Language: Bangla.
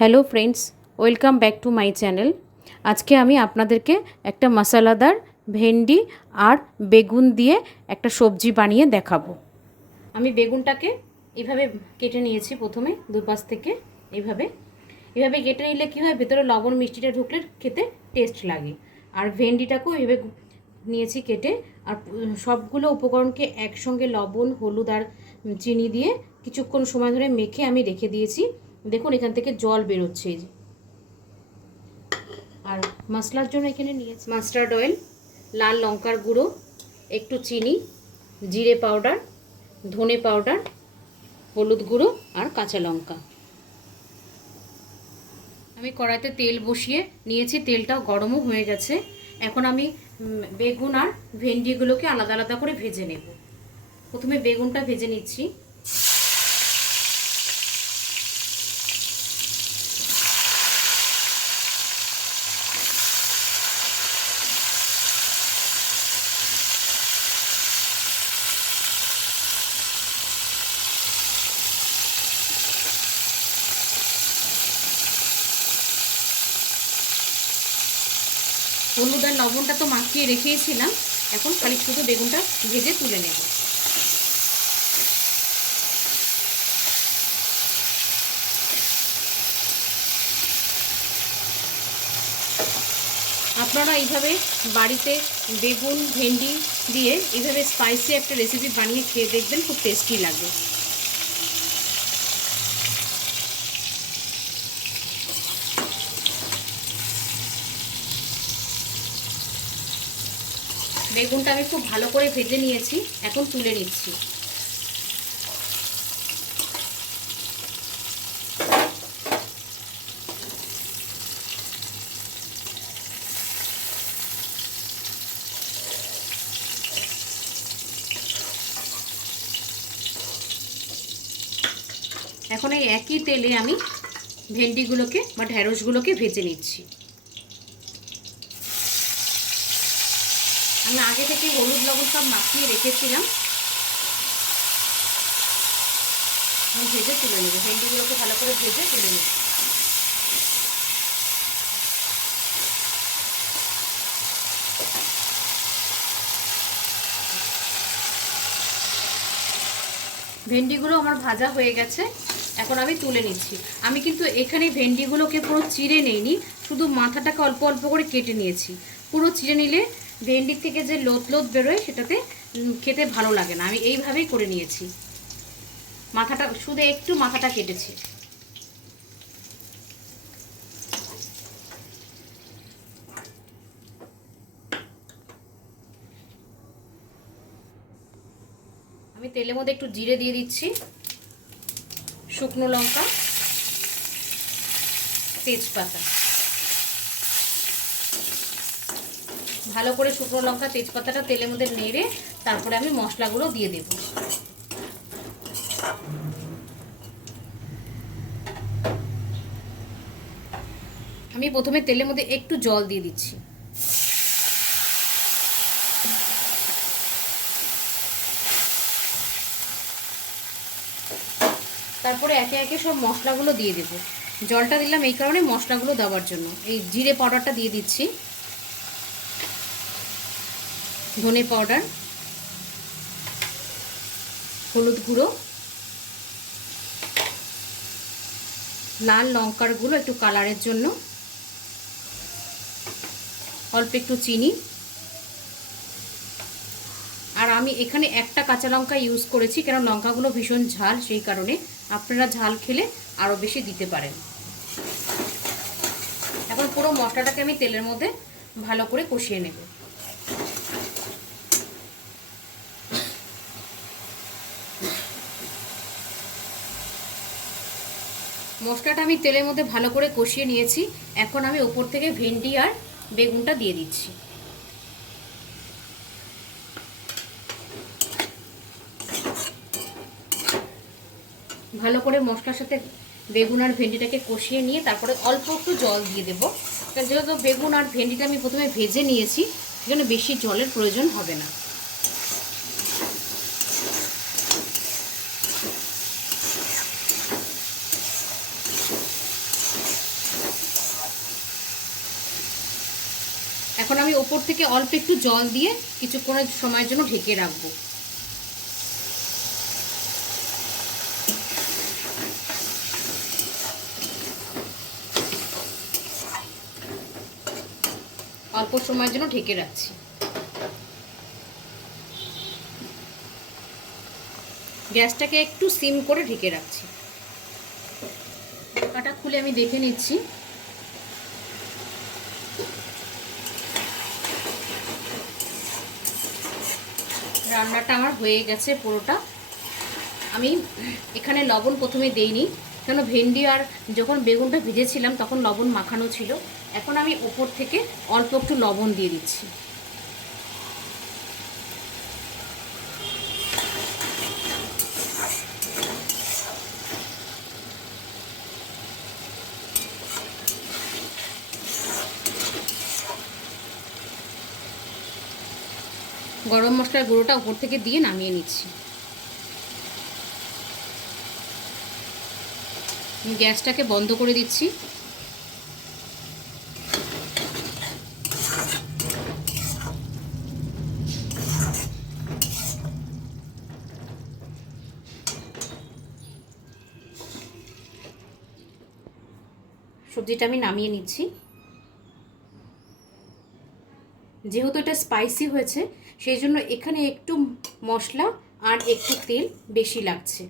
Hello friends, welcome back to my channel. আজকে আমি আপনাদেরকে একটা মশলাদার ভেন্ডি আর বেগুন দিয়ে একটা সবজি বানিয়ে দেখাবো। আমি বেগুনটাকে এইভাবে কেটে নিয়েছি, প্রথমে দুপাশ থেকে এইভাবে কেটে নিলে কী হয়, ভেতরে লবণ মিষ্টিটা ঢুকলে খেতে টেস্ট লাগে। আর ভেন্ডিটাকেও এইভাবে নিয়েছি কেটে। আর সবগুলো উপকরণকে একসঙ্গে লবণ, হলুদ আর চিনি দিয়ে কিছুক্ষণ সময় ধরে মেখে আমি রেখে দিয়েছি। দেখুন এখান থেকে জল বেরোচ্ছে। আর মশলার জন্য এখানে নিয়েছি মাস্টার্ড অয়েল, লাল লঙ্কার গুঁড়ো, একটু চিনি, জিরে পাউডার, ধনে পাউডার, হলুদ গুঁড়ো আর কাঁচা লঙ্কা। আমি কড়াইতে তেল বসিয়ে নিয়েছি, তেলটাও গরমও হয়ে গেছে। এখন আমি বেগুন আর ভেন্ডিগুলোকে আলাদা আলাদা করে ভেজে নেব। প্রথমে বেগুনটা ভেজে নিচ্ছি। হলুদ আর লবণটা তো মাখিয়ে রেখেছিলাম, এখন খালি শুধু বেগুনটা ভেজে তুলে নেব। আপনারা এইভাবে বাড়িতে বেগুন ভেন্ডি দিয়ে এইভাবে স্পাইসি একটা রেসিপি বানিয়ে খেয়ে দেখবেন, খুব টেস্টি লাগে। বেগুনটা আমি খুব ভালো করে ভেজে নিয়েছি, এখন তুলে নিচ্ছি। এখন এই একই তেলে আমি ভেন্ডিগুলোকে বা ঢ্যাঁড়সগুলোকে ভেজে নিচ্ছি। আমি আগে থেকে হলুদ লবণ সব মাখিয়ে রেখেছিলাম, আমি ভেজে তুলে নেব। ভেন্ডিগুলোকে ভালো করে ভেজে তুলে নেব। ভেন্ডিগুলো আমার ভাজা হয়ে গেছে, এখন আমি তুলে নিচ্ছি। আমি কিন্তু এখানে ভেন্ডিগুলোকে পুরো চিড়ে নেইনি, শুধু মাথাটাকে অল্প অল্প করে কেটে নিয়েছি। পুরো চিড়ে নিলে ভেন্ডির থেকে যে লোদ লোদ বেরোয় সেটাতে খেতে ভালো লাগে না। আমি এইভাবেই করে নিয়েছি, মাথাটা শুধু একটু মাথাটা কেটেছি। আমি তেলের মধ্যে একটু জিরে দিয়ে দিচ্ছি, শুকনো লঙ্কা, তেজপাতা। ভালো করে শুকনো লঙ্কা তেজপাতাটা তেলের মধ্যে নেড়ে তারপরে আমি মশলাগুলো দিয়ে দেব। আমি প্রথমে তেলের মধ্যে একটু জল দিয়ে দিচ্ছি। তারপরে একে একে সব মশলাগুলো দিয়ে দেব। জলটা দিলাম এই কারণে মশলাগুলো দেওয়ার জন্য। এই জিরে পাউডারটা দিয়ে দিচ্ছি, ধনে পাউডার, হলুদ গুঁড়ো, লাল লঙ্কার গুঁড়ো একটু কালারের জন্য, অল্প একটু চিনি। আর আমি এখানে একটা কাঁচা লঙ্কা ইউজ করেছি, কারণ লঙ্কাগুলো ভীষণ ঝাল, সেই কারণে। আপনারা ঝাল খেলে আরও বেশি দিতে পারেন। এখন পুরো মশলাটাকে আমি তেলের মধ্যে ভালো করে কষিয়ে নেব। মশলাটা আমি তেলের মধ্যে ভালো করে কষিয়ে নিয়েছি। এখন আমি উপর থেকে ভেন্ডি আর বেগুনটা দিয়ে দিচ্ছি। ভালো করে মশলার সাথে বেগুন আর ভেন্ডিটাকে কষিয়ে নিয়ে তারপরে অল্প একটু জল দিয়ে দেবো। যেহেতু বেগুন আর ভেন্ডিটা আমি প্রথমে ভেজে নিয়েছি, সেখানে বেশি জলের প্রয়োজন হবে না। এখন আমি ওপর থেকে অল্প একটু জল দিয়ে কিছুক্ষণের সময়ের জন্য ঢেকে রাখবো। অল্প সময়ের জন্য ঢেকে রাখছি। গ্যাসটাকে একটু সিম করে ঢেকে রাখছি। ঢাকাটা খুলে আমি দেখে নিচ্ছি। রান্নাটা আমার হয়ে গেছে পুরোটা। আমি এখানে লবণ প্রথমে দেইনি, কেন ভেন্ডি আর যখন বেগুনটা ভেজেছিলাম তখন লবণ মাখানো ছিল। এখন আমি ওপর থেকে অল্প একটু লবণ দিয়ে দিচ্ছি। গরম মশলার গুঁড়োটা উপর থেকে দিয়ে নামিয়ে নিচ্ছি। গ্যাসটাকে বন্ধ করে দিচ্ছি। সবজিটা আমি নামিয়ে নিচ্ছি। যেহেতু এটা স্পাইসি হয়েছে সেই জন্য এখানে একটু মশলা আর একটু তেল বেশি লাগছে।